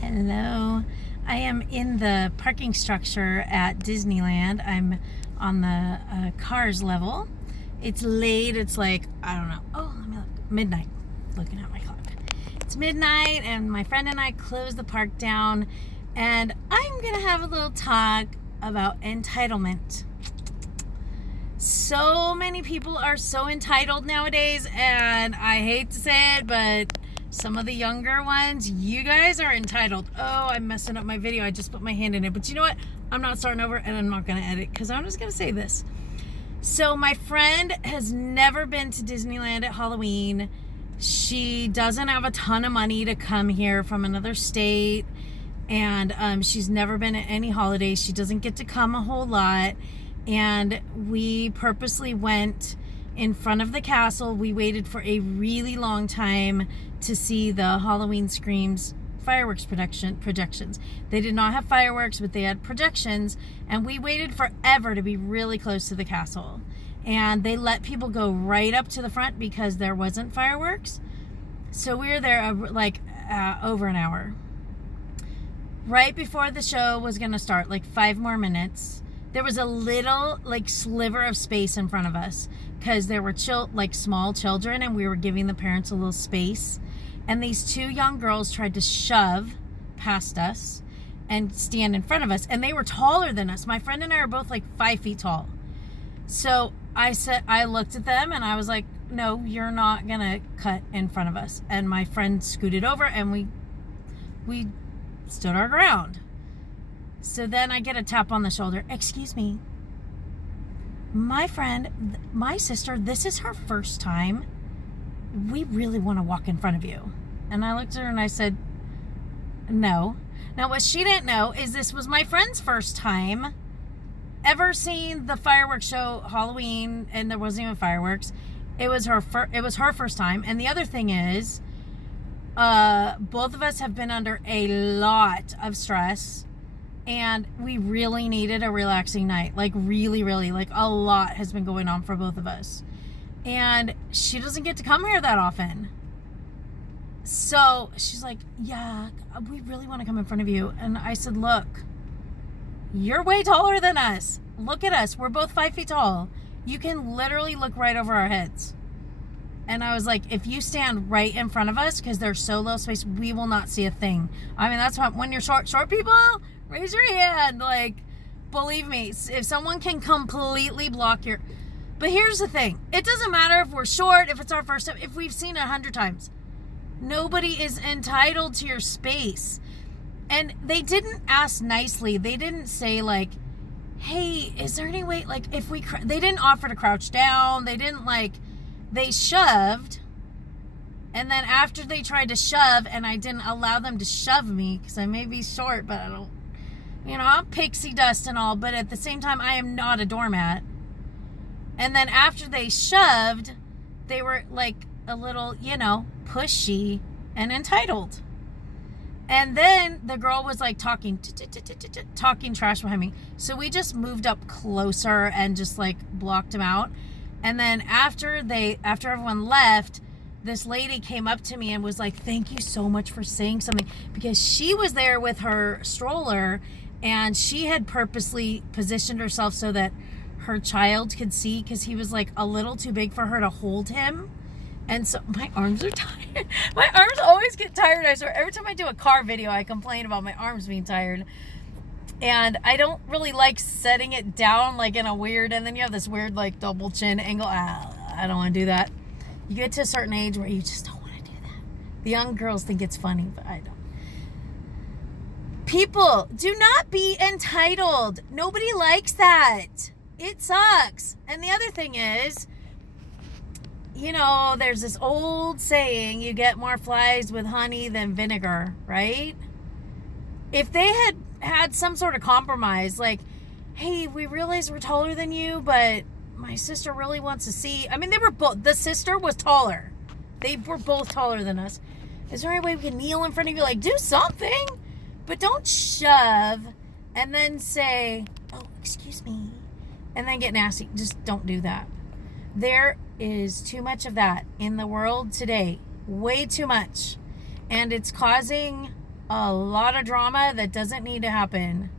Hello. I am in the parking structure at Disneyland. I'm on the cars level. It's late. It's like, I don't know. Oh, let me look. Midnight. Looking at my clock. It's midnight and my friend and I closed the park down, and I'm going to have a little talk about entitlement. So many people are so entitled nowadays, and I hate to say it, but some of the younger ones, you guys are entitled. Oh, I'm messing up my video. I just put my hand in it. But you know what? I'm not starting over, and I'm not going to edit because I'm just going to say this. So my friend has never been to Disneyland at Halloween. She doesn't have a ton of money to come here from another state, and she's never been at any holidays. She doesn't get to come a whole lot. And we purposely went in front of the castle. We waited for a really long time to see the Halloween Screams fireworks projections. They did not have fireworks, but they had projections, and we waited forever to be really close to the castle. And they let people go right up to the front because there wasn't fireworks. So we were there over an hour. Right before the show was going to start, like 5 more minutes, there was a little sliver of space in front of us because there were small children, and we were giving the parents a little space. And these 2 young girls tried to shove past us and stand in front of us, and they were taller than us. My friend and I are both 5 feet tall. So I looked at them and I was like, no, you're not gonna cut in front of us. And my friend scooted over, and we stood our ground. So then I get a tap on the shoulder. Excuse me. My sister, this is her first time. We really want to walk in front of you. And I looked at her and I said, no. Now, what she didn't know is this was my friend's first time ever seeing the fireworks show Halloween, and there wasn't even fireworks. It was her first time. And the other thing is, both of us have been under a lot of stress. And we really needed a relaxing night. Really, a lot has been going on for both of us. And she doesn't get to come here that often. So she's like, yeah, we really want to come in front of you. And I said, look, you're way taller than us. Look at us. We're both 5 feet tall. You can literally look right over our heads. And I was like, if you stand right in front of us, because there's so low space, we will not see a thing. I mean, that's what, when you're short people, raise your hand. Believe me, if someone can completely block your... But here's the thing. It doesn't matter if we're short, if it's our first time, if we've seen it 100 times. Nobody is entitled to your space. And they didn't ask nicely. They didn't say, hey, is there any way, if we... They didn't offer to crouch down. They didn't, They shoved. And then after they tried to shove, and I didn't allow them to shove me, because I may be short, but I don't... I'm pixie dust and all, but at the same time, I am not a doormat. And then after they shoved, they were a little, pushy and entitled. And then the girl was talking trash behind me. So we just moved up closer and just blocked them out. And then after everyone left, this lady came up to me and was like, thank you so much for saying something, because she was there with her stroller, and she had purposely positioned herself so that her child could see, because he was a little too big for her to hold him. And so my arms are tired. My arms always get tired. I swear, every time I do a car video, I complain about my arms being tired. And I don't really like setting it down in a weird, and then you have this weird double chin angle. I don't want to do that. You get to a certain age where you just don't want to do that. The young girls think it's funny, but I don't. People, do not be entitled. Nobody likes that. It sucks. And the other thing is, there's this old saying, you get more flies with honey than vinegar, right? If they had some sort of compromise, hey, we realize we're taller than you, but my sister really wants to see. I mean, the sister was taller. They were both taller than us. Is there any way we can kneel in front of you? Do something. But don't shove and then say, oh, excuse me, and then get nasty. Just don't do that. There is too much of that in the world today. Way too much. And it's causing a lot of drama that doesn't need to happen.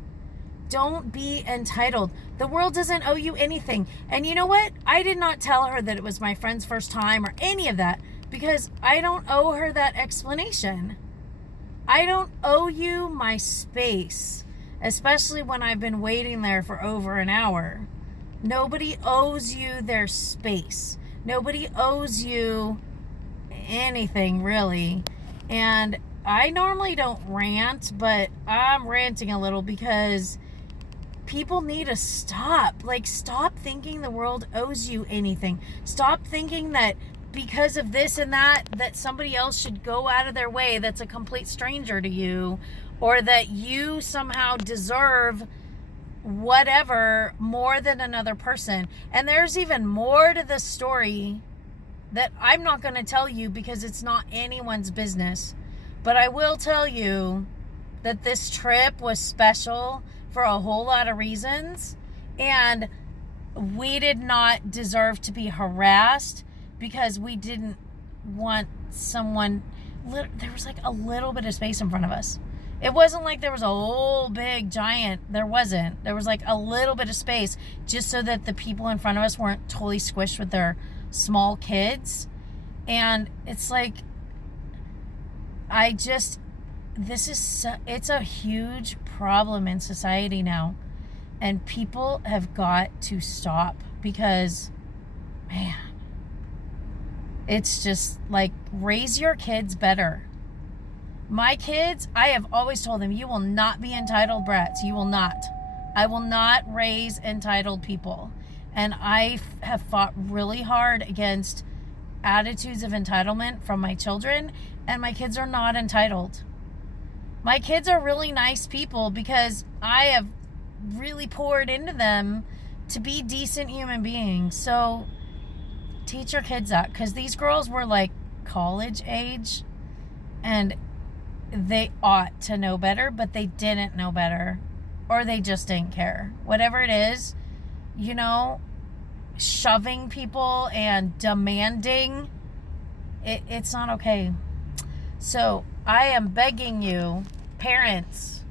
Don't be entitled. The world doesn't owe you anything. And you know what? I did not tell her that it was my friend's first time or any of that, because I don't owe her that explanation. I don't owe you my space, especially when I've been waiting there for over an hour. Nobody owes you their space. Nobody owes you anything, really. And I normally don't rant, but I'm ranting a little because people need to stop. Like, stop thinking the world owes you anything. Stop thinking that because of this and that somebody else should go out of their way that's a complete stranger to you, or that you somehow deserve whatever more than another person. And there's even more to this story that I'm not going to tell you because it's not anyone's business. But I will tell you that this trip was special for a whole lot of reasons, and we did not deserve to be harassed because we didn't want someone. There was like a little bit of space in front of us. It wasn't like there was a whole big giant. There wasn't. There was like a little bit of space just so that the people in front of us weren't totally squished with their small kids. And it's like, it's a huge problem in society now, and people have got to stop, because, man, it's just like, raise your kids better. My kids, I have always told them, you will not be entitled brats. You will not. I will not raise entitled people. And I have fought really hard against attitudes of entitlement from my children, and my kids are not entitled. My kids are really nice people because I have really poured into them to be decent human beings. So teach your kids that, because these girls were like college age, and they ought to know better, but they didn't know better, or they just didn't care. Whatever it is, shoving people and demanding, it's not okay. So I am begging you, parents,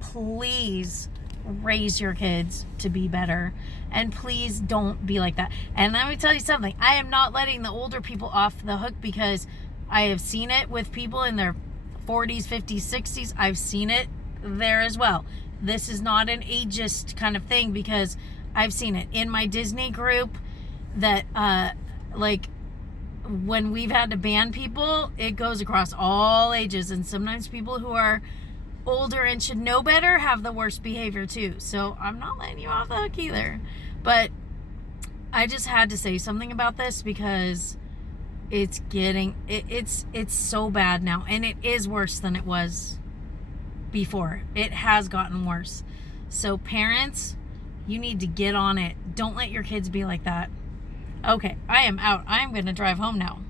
please raise your kids to be better, and please don't be like that. And let me tell you something, I am not letting the older people off the hook, because I have seen it with people in their 40s, 50s, 60s. I've seen it there as well. This is not an ageist kind of thing, because I've seen it in my Disney group that like when we've had to ban people, it goes across all ages, and sometimes people who are older and should know better have the worst behavior too. So I'm not letting you off the hook either. But I just had to say something about this, because it's so bad now, and it is worse than it was before. It has gotten worse. So parents, you need to get on it. Don't let your kids be like that. Okay, I am out. I'm going to drive home now.